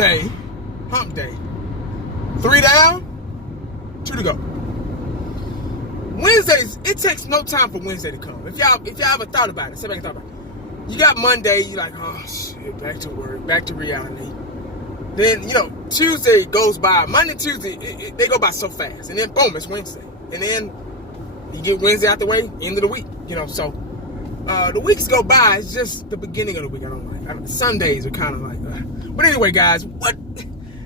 Wednesday, hump day. 3 down, 2 to go. Wednesdays, it takes no time for Wednesday to come. If y'all ever thought about it, sit back and thought about it. You got Monday, you're like, oh shit, back to work, back to reality. Then, Tuesday goes by. Monday, Tuesday, they go by so fast. And then boom, it's Wednesday. And then you get Wednesday out the way, end of the week. So the weeks go by. It's just the beginning of the week I don't like. Sundays are kind of like, But anyway, guys,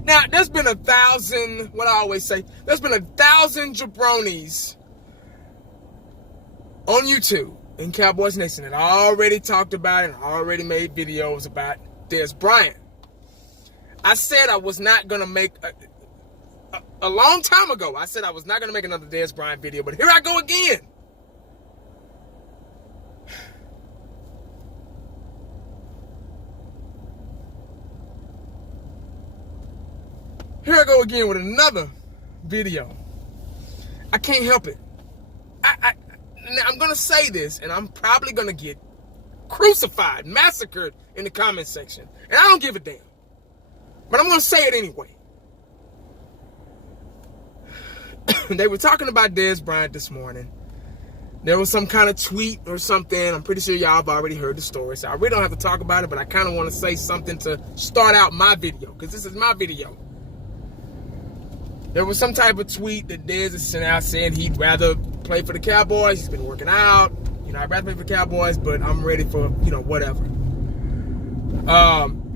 now, there's been 1,000, what I always say, there's been 1,000 jabronis on YouTube in Cowboys Nation that already talked about it and already made videos about Dez Bryant. I said I was not going to make, a long time ago, I said I was not going to make another Dez Bryant video, but here I go again. Here I go again with another video. I can't help it. Now I'm going to say this, and I'm probably going to get crucified, massacred in the comment section. And I don't give a damn. But I'm going to say it anyway. They were talking about Dez Bryant this morning. There was some kind of tweet or something. I'm pretty sure y'all have already heard the story, so I really don't have to talk about it, but I kind of want to say something to start out my video, because this is my video. There was some type of tweet that Dez has sent out saying he'd rather play for the Cowboys. He's been working out. I'd rather play for the Cowboys, but I'm ready for, whatever.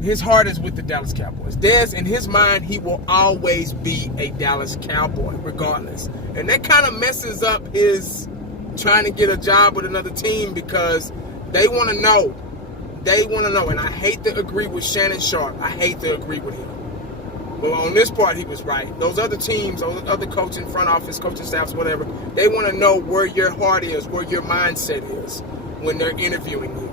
His heart is with the Dallas Cowboys. Dez, in his mind, he will always be a Dallas Cowboy, regardless. And that kind of messes up his trying to get a job with another team, because they want to know. They want to know. And I hate to agree with Shannon Sharp. I hate to agree with him. Well, on this part, he was right. Those other teams, those other coaching, front office, coaching staffs, whatever, they want to know where your heart is, where your mindset is when they're interviewing you.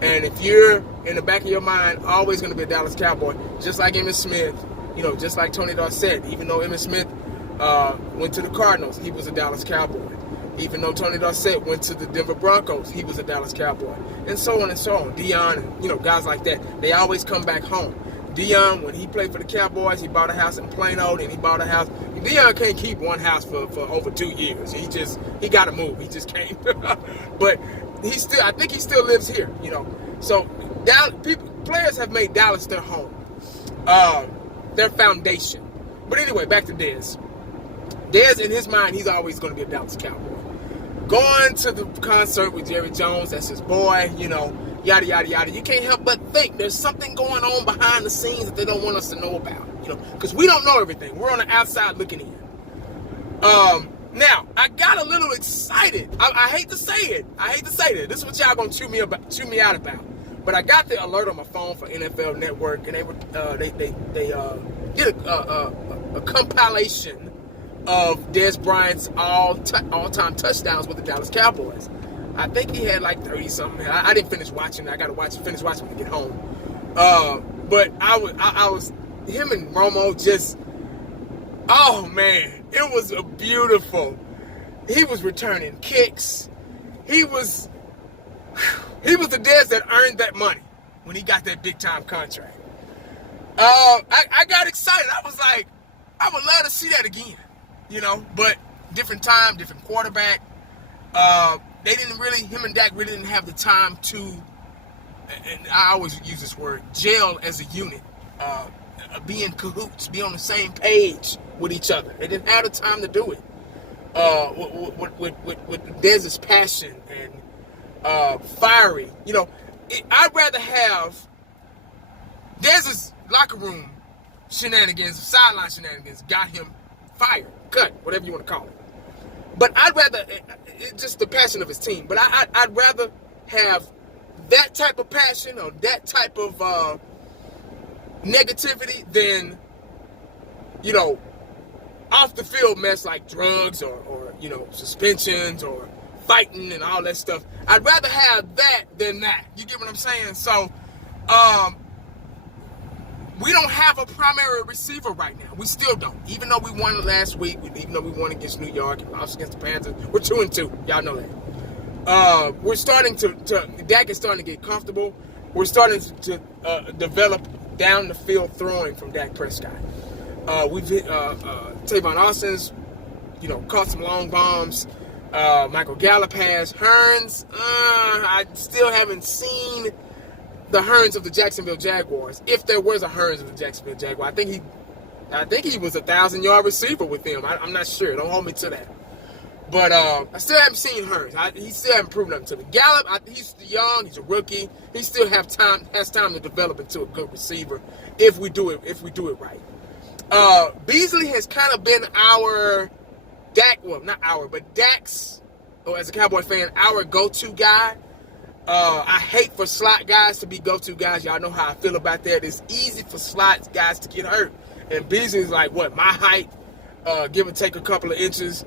And if you're, in the back of your mind, always going to be a Dallas Cowboy, just like Emmitt Smith, just like Tony Dorsett. Even though Emmitt Smith went to the Cardinals, he was a Dallas Cowboy. Even though Tony Dorsett went to the Denver Broncos, he was a Dallas Cowboy. And so on and so on. Dion and, guys like that, they always come back home. Dion, when he played for the Cowboys, he bought a house in Plano, and he bought a house. Dion can't keep one house for over 2 years. He got to move. He just can't. But I think he still lives here, So players have made Dallas their home, their foundation. But anyway, back to Dez. Dez, in his mind, he's always going to be a Dallas Cowboy. Going to the concert with Jerry Jones, that's his boy, yada, yada, yada. You can't help but think there's something going on behind the scenes that they don't want us to know about, because we don't know everything. We're on the outside looking in. Now, I got a little excited. I hate to say it. I hate to say that. This is what y'all going to chew me out about. But I got the alert on my phone for NFL Network, and they did a compilation of Dez Bryant's all-time touchdowns with the Dallas Cowboys. I think he had like 30-something. I didn't finish watching it. I got to finish watching when I get home. But I was him and Romo just, oh man, it was a beautiful. He was returning kicks. He was the Dez that earned that money when he got that big time contract. I got excited. I was like, I would love to see that again, But different time, different quarterback. They didn't really, him and Dak really didn't have the time to, and I always use this word, gel as a unit, be in cahoots, be on the same page with each other. They didn't have the time to do it. With Dez's passion and fiery, I'd rather have Dez's locker room shenanigans, sideline shenanigans, got him fired, cut, whatever you want to call it. But I'd rather, it's just the passion of his team, but I'd rather have that type of passion or that type of negativity than, off the field mess like drugs or suspensions or fighting and all that stuff. I'd rather have that than that. You get what I'm saying? So, we don't have a primary receiver right now. We still don't. Even though we won last week, even though we won against New York and lost against the Panthers, we're 2-2. Y'all know that. We're starting to Dak is starting to get comfortable. We're starting to develop down the field throwing from Dak Prescott. We've hit Tavon Austin's, caught some long bombs. Michael Gallup has. Hearns, I still haven't seen the Hearns of the Jacksonville Jaguars. If there was a Hearns of the Jacksonville Jaguars, I think he was a 1,000-yard receiver with them. I'm not sure. Don't hold me to that. But I still haven't seen Hearns. He still hasn't proven nothing to me. Gallup, he's young. He's a rookie. He still has time to develop into a good receiver if we do it right. Beasley has kind of been our Dak, well, not our, but Dak's, as a Cowboy fan, our go-to guy. I hate for slot guys to be go-to guys. Y'all know how I feel about that. It's easy for slot guys to get hurt. And Beasley's like, my height, give or take a couple of inches,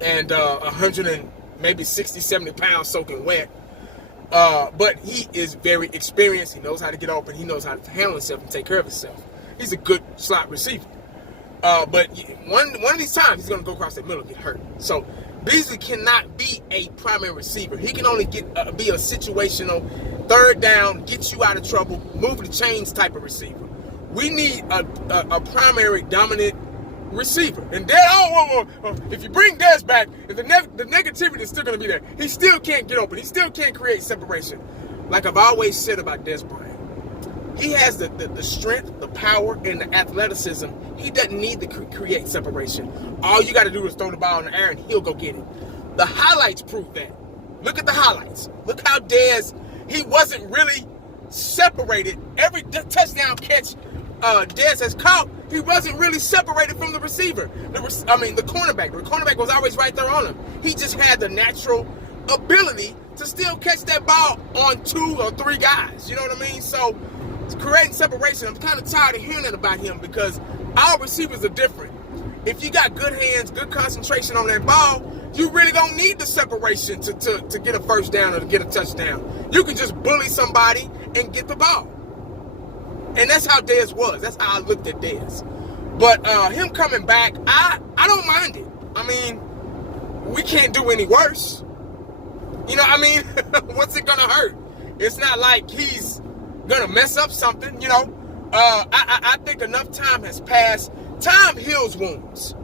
and 100 and maybe 60, 70 pounds soaking wet. But he is very experienced. He knows how to get open. He knows how to handle himself and take care of himself. He's a good slot receiver. But one of these times, he's going to go across the middle and get hurt. So Beasley cannot be a primary receiver. He can only be a situational, third down, get you out of trouble, move the chains type of receiver. We need a primary dominant receiver. And if you bring Dez back, the negativity is still going to be there. He still can't get open. He still can't create separation. Like I've always said about Dez Bryant. He has the strength, the power, and the athleticism. He doesn't need to create separation. All you got to do is throw the ball in the air, and he'll go get it. The highlights prove that. Look at the highlights. Look how Dez, he wasn't really separated. Every touchdown catch Dez has caught, he wasn't really separated from the receiver. The cornerback. The cornerback was always right there on him. He just had the natural ability to still catch that ball on 2 or 3 guys. You know what I mean? So, creating separation, I'm kind of tired of hearing that about him because our receivers are different. If you got good hands, good concentration on that ball, you really don't need the separation to get a first down or to get a touchdown. You can just bully somebody and get the ball. And that's how Dez was. That's how I looked at Dez. But him coming back, I don't mind it. I mean, we can't do any worse. You know what I mean? What's it going to hurt? It's not like he's going to mess up something, I think enough time has passed. Time heals wounds.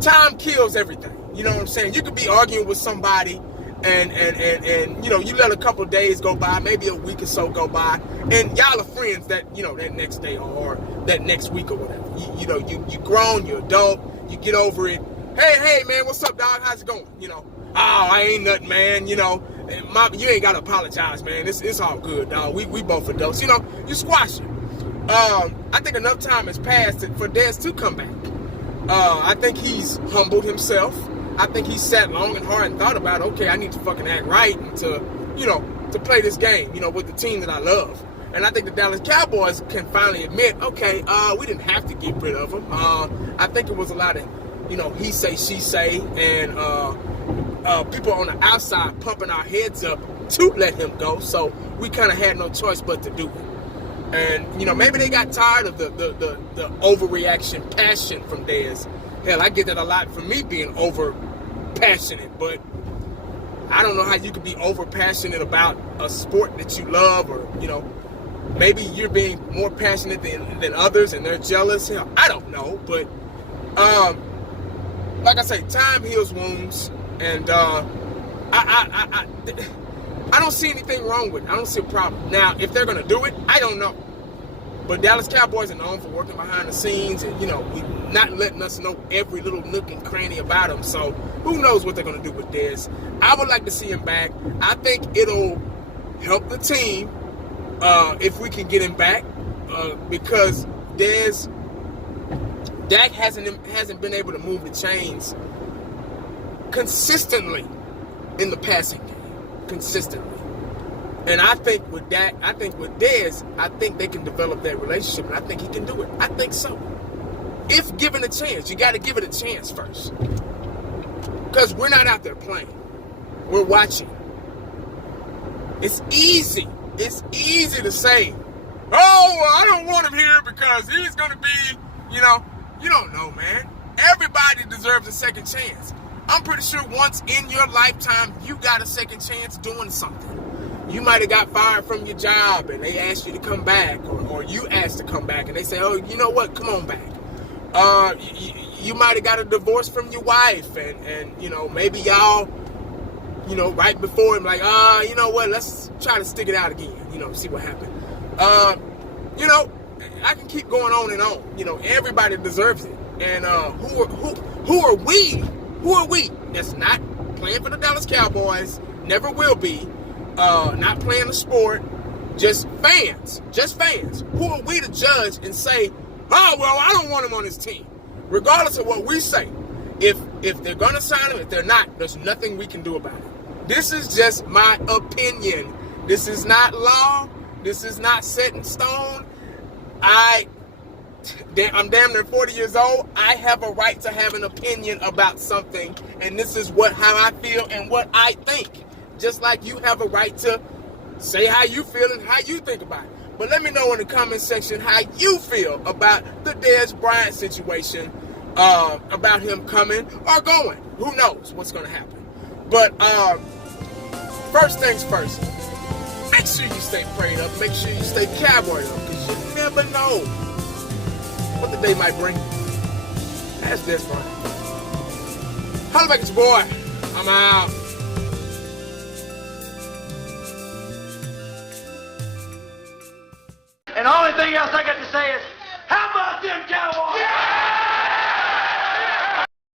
Time kills everything. You know what I'm saying? You could be arguing with somebody and you let a couple of days go by, maybe a week or so go by, and y'all are friends that next day or that next week or whatever. You grown, you're adult, you get over it. Hey man, what's up, dog? How's it going? I ain't nothing, man. You ain't gotta apologize, man. It's all good, dog. We both adults. You squash it. I think enough time has passed for Dez to come back. I think he's humbled himself. I think he sat long and hard and thought about, okay, I need to fucking act right and to play this game, with the team that I love. And I think the Dallas Cowboys can finally admit, okay, we didn't have to get rid of him. I think it was a lot of, he say, she say, and people on the outside pumping our heads up to let him go. So we kind of had no choice but to do it. And, maybe they got tired of the overreaction, passion from Dez. Hell, I get that a lot from me being over passionate, but I don't know how you could be over passionate about a sport that you love, or, maybe you're being more passionate than others and they're jealous. Hell, I don't know, but like I say, time heals wounds, and I don't see anything wrong with it. I don't see a problem. Now, if they're going to do it, I don't know. But Dallas Cowboys are known for working behind the scenes and, not letting us know every little nook and cranny about them. So who knows what they're going to do with Dez. I would like to see him back. I think it'll help the team if we can get him back because Dak hasn't been able to move the chains consistently in the passing game. Consistently. And I think with Dak, I think with Dez, I think they can develop that relationship, and I think he can do it. I think so. If given a chance, you got to give it a chance first. Because we're not out there playing. We're watching. It's easy. It's easy to say, I don't want him here because he's going to be, you don't know, man. Everybody deserves a second chance. I'm pretty sure once in your lifetime, you got a second chance doing something. You might have got fired from your job and they asked you to come back, or you asked to come back and they say, oh, you know what, come on back. You might have got a divorce from your wife and maybe y'all, right before him, like, you know what, let's try to stick it out again, see what happened. I can keep going on and on. Everybody deserves it. And who are we? Who are we? That's not playing for the Dallas Cowboys, never will be, not playing the sport, just fans. Who are we to judge and say, oh, well, I don't want him on this team? Regardless of what we say. If they're going to sign him, if they're not, there's nothing we can do about it. This is just my opinion. This is not law. This is not set in stone. I'm damn near 40 years old. I have a right to have an opinion about something, and this is how I feel and what I think. Just like you have a right to say how you feel and how you think about it. But let me know in the comment section how you feel about the Dez Bryant situation, about him coming or going. Who knows what's going to happen. But first things first, make sure you stay prayed up. Make sure you stay cowboy up, because you never know what the day might bring. That's Dez Bryant. Holla back at your boy. I'm out. And the only thing else I got to say is, how about them Cowboys?